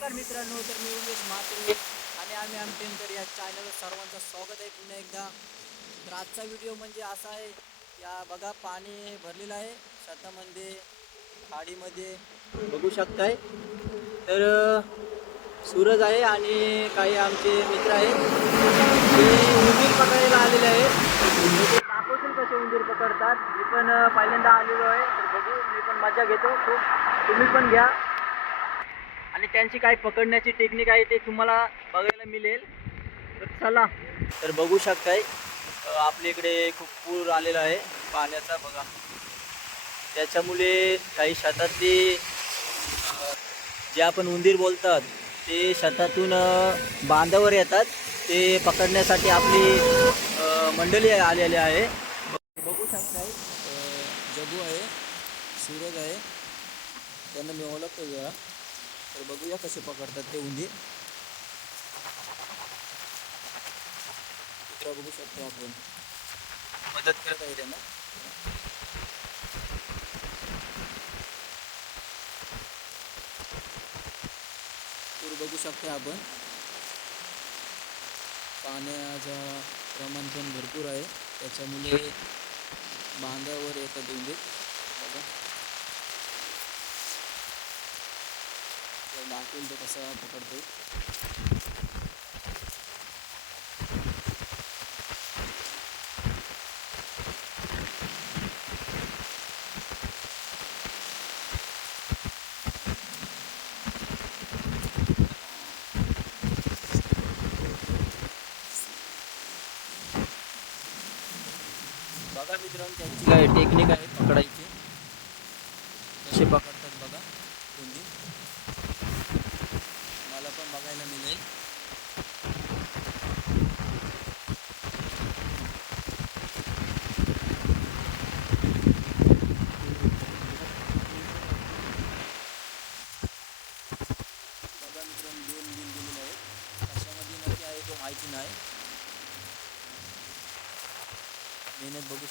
नमस्कार मित्रांनो तर मी उमेश म्हात्रे आणि आम्ही आमटेनकर या चॅनलवर सर्वांचं स्वागत आहे. पुन्हा एकदा तर आजचा व्हिडिओ म्हणजे असा आहे या बघा पाणी भरलेलं आहे. शेतामध्ये खाडीमध्ये बघू शकताय. तर सूरज आहे आणि काही आमचे मित्र आहेत. ते उंदीर पकडायला आलेले आहेत. ते दाखवतील कसे उंदीर पकडतात मी पण पहिल्यांदा आलेलो आहे. तर बघू मी पण मजा घेतो. खूप तुम्ही पण घ्या. आणि त्यांची काय पकडण्याची टेक्निक आहे ते तुम्हाला बघायला मिळेल. तर चला. तर बघू शकताय आपल्या इकडे खूप पूर आलेला आहे पाण्याचा बघा. त्याच्यामुळे काही शेतातली जे आपण उंदीर बोलतात ते शेतातून बांधावर येतात. ते पकडण्यासाठी आपली मंडळी आलेली आहे. बघू शकताय जगू आहे सूरज आहे. त्यांना मी ओळखतो जरा. तर बघूया कसे पकडतात ते उंदीर बघू शकतो आपण. मदत करत आहे त्यांना. बघू शकतो आपण. पाण्याचं प्रमाण पण भरपूर आहे. त्याच्यामुळे बांधावर येतात उंदीर बघा. तर दाखवेल तो कसा पकडतो बघा मित्रांनो त्यांची काय टेक्निक आहे पकडायची कसे पकडतात बघा कोणती मला पण बघायला मिळेल बघा मित्रांनो दोन बिल दिलेले आहेत कशामध्ये नक्की आहे तो माहिती नाही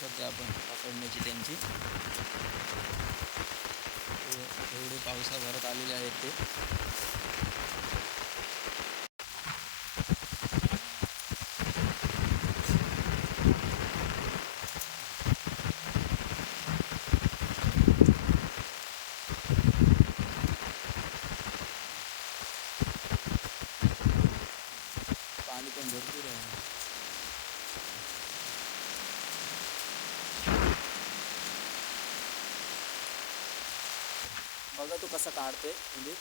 मेहनत बघू आपण पकडण्याची त्यांची. एवढे पावसाभरात आलेले आहेत ते पाणी पण भरपूर आहे बघा तू कसा काढते म्हणजे.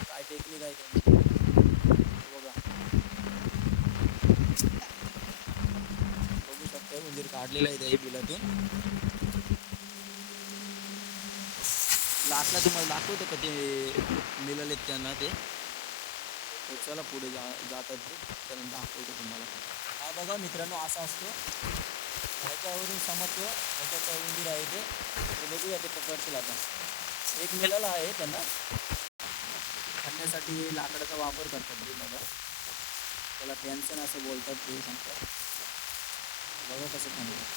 काय टेक्निक आहे त्यांची बघा. बघू शकतोय उंदीर काढलेला आहे त्या बिलातून लास्टला तुम्हाला दाखवतो का ते मिळालेत त्यांना ते. चला पुढे जा जातात ते. त्यांना दाखवतो तुम्हाला. हा बघा मित्रांनो असा असतो. ह्याच्यावरून समजतो ह्याच्याचं उंदीर आहे ते. बघूया ते पकडतील आता एक मिळाला आहे त्यांना. खाण्यासाठी लाकडाचा वापर करतात ते बघा. त्याला टेन्शन असं बोलतात ते सांगतात. बघा कसं खाणार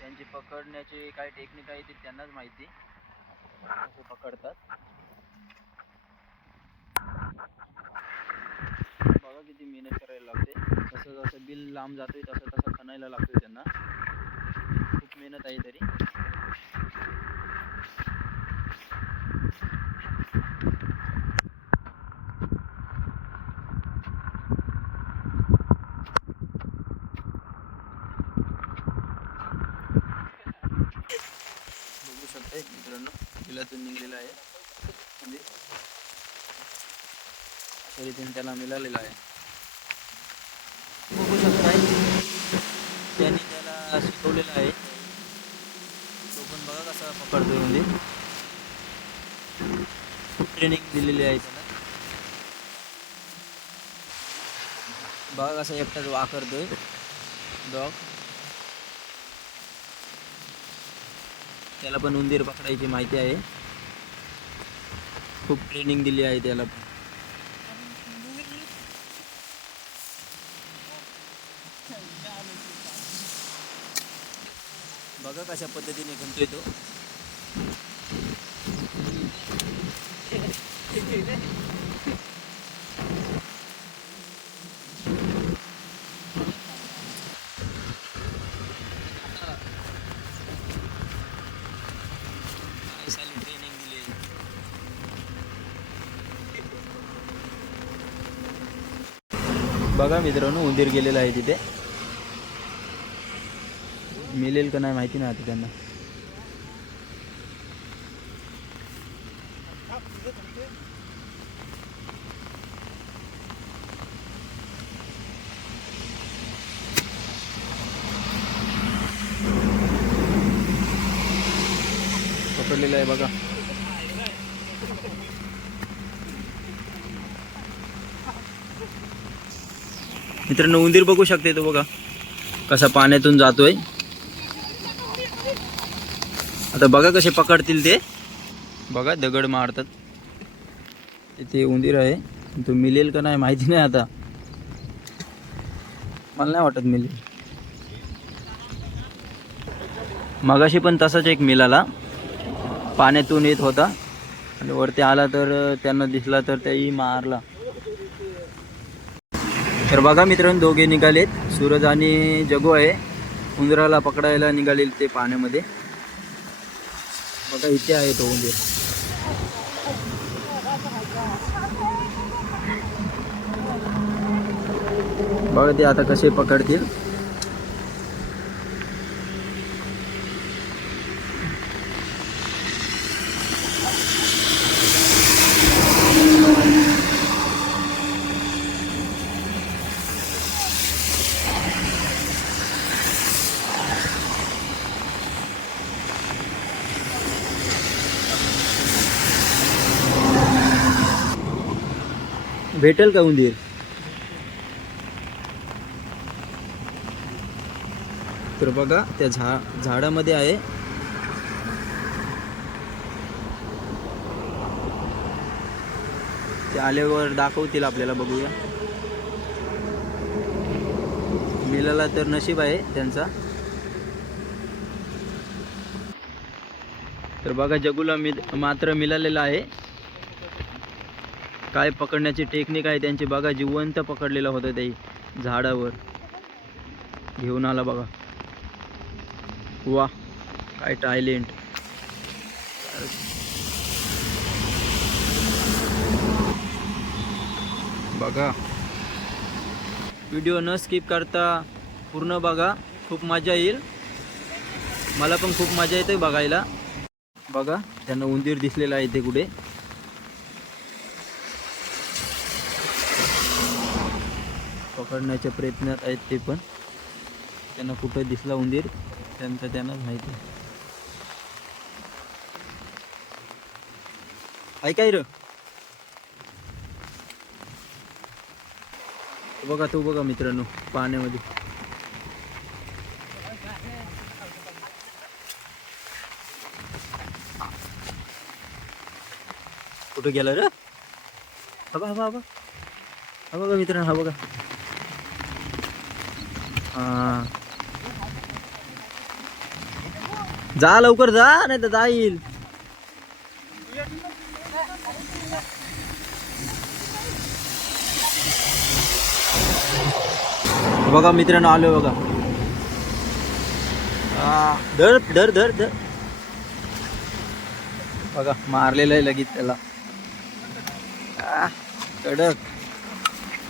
त्यांची पकडण्याचे काय टेक्निक आहे ते त्यांनाच माहिती कसे पकडतात. बघा किती मेहनत करायला लागते. जसं जसं बिल लांब जातोय तसं तसं खणायला लागतोय त्यांना. खूप मेहनत आहे तरी बघू शकताय मित्रांनो बिलातून निघलेला आहे. म्हणजे अशा रीतीने त्याला मिळालेलं आहे. बघू शकता त्यांनी त्याला शिकवलेलं आहे. तो पण बघा कसा पकडतोय म्हणजे. ट्रेनिंग दिलेली आहे त्याला. बघा कसा एकटाच वाकरतोय. डॉग त्याला पण उंदीर पकडायची माहिती आहे. खूप ट्रेनिंग दिली आहे त्याला पण. बघा कशा पद्धतीने घुमतोय तो. बघा मित्रांनो उंदीर गेलेला आहे तिथे. मिळेल का नाही माहिती नाही आता त्यांना. पकडलेलं आहे बघा. मित्रांनो उंदीर बघू शकते तो बघा. कसा पाण्यातून जातोय. आता बघा कसे पकडतील ते. बघा दगड मारतात. तिथे उंदीर आहे. तो मिळेल का नाही माहिती नाही आता. मला नाही वाटत मिळेल मगाशी पण तसाच एक मिळाला पाण्यातून येत होता. आणि वरती आला तर त्यांना दिसला तर त्याही मारला. तर बघा मित्रांनो दोघे निघालेत. सूरज आणि जगो आहे. उंदराला पकडायला निघालेल ते पाण्यामध्ये. बघा इथे आहे तो उंदीर. बघा ते आता कसे पकडतील. भेटेल का उंदीर? तर बघा त्या झा झाडामध्ये आहे. ते आल्यावर दाखवतील आपल्याला बघूया. मिळाला तर नशीब आहे त्यांचा. तर बघा जगूला मी मात्र मिळालेला आहे. काय पकडण्याची टेक्निक आहे त्यांची बघा जिवंत पकडलेलं होतं ते झाडावर. घेऊन आला बघा. वा काय टायलेंट बघा. व्हिडिओ न स्किप करता पूर्ण बघा. खूप मजा येईल. मला पण खूप मजा येते बघायला. बघा त्यांना उंदीर दिसलेला आहे इथे कुठे. पकडण्याच्या प्रयत्नात आहेत ते पण. त्यांना कुठं दिसला उंदीर त्यांचं त्यांनाच माहिती ऐकाय र बघा तो बघा मित्रांनो पाण्यामध्ये कुठं गेला रे? बघा हा बघा. हा बघा मित्रांनो हा बघा. जा लवकर जा नाही तर जाईल. बघा मित्रांनो आलो बघा. हा, धर धर धर धर. बघा मारलेलं आहे लगेच त्याला. कडक.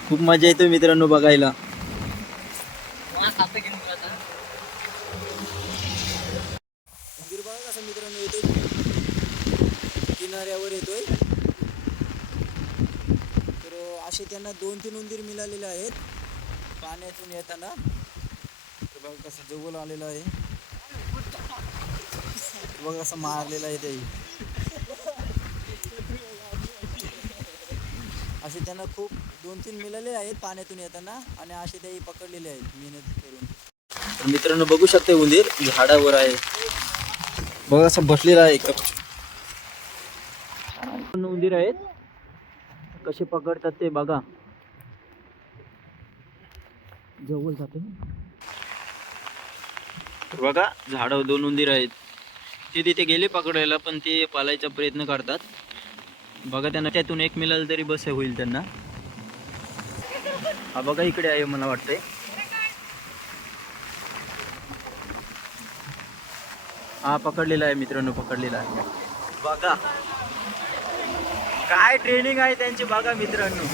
खूप मजा येते मित्रांनो बघायला उंदीर बघा येतोय. किनाऱ्यावर येतोय. तर असे त्यांना दोन तीन उंदीर मिळालेले आहेत. पाण्यातून येताना. तर बघा कसं जवळ आलेलं आहे. बघा कसं मारलेलं आहे ते. असे त्यांना खूप दोन तीन मिळाले आहेत पाण्यातून येताना आणि असे ते पकडलेले आहेत मेहनत करून. मित्रांनो बघू शकते उंदीर झाडावर आहे. बघा असं बसलेला आहे एक उंदीर आहेत. कसे पकडतात ते बघा. जवळ जाते तर बघा झाडावर दोन उंदीर आहेत. ते तिथे गेले पकडायला पण ते पालायचा प्रयत्न करतात. बघा त्यांना त्यातून एक मिळालं तरी बस होईल त्यांना. हा बघा इकडे आहे मला वाटतंय. हा पकडलेला आहे मित्रांनो पकडलेला आहे. बघा. काय ट्रेनिंग आहे त्यांची बघा मित्रांनो.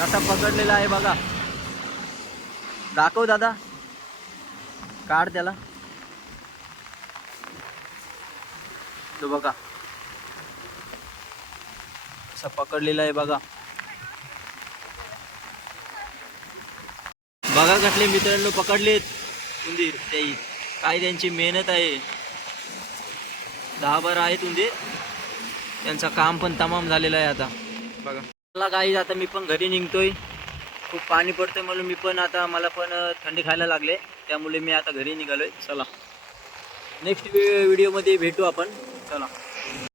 कसा पकडलेला आहे बघा. दाखव दादा. काढ त्याला. तो बघा. असा पकडलेला आहे बघा. बघा कसले मित्रांनो पकडलेत. उंदीर ते काय त्यांची मेहनत आहे. दहा बारा आहेत उंदीर. त्यांचं काम पण तमाम झालेलं आहे आता. बघा. मला काही आता मी पण घरी निघतोय. खूप पाणी पडतंय म्हणून मी पण आता मला पण थंडी खायला लागले. त्यामुळे मी आता घरी निघालोय. चला. नेक्स्ट व्हिडिओमध्ये भेटू आपण. चला.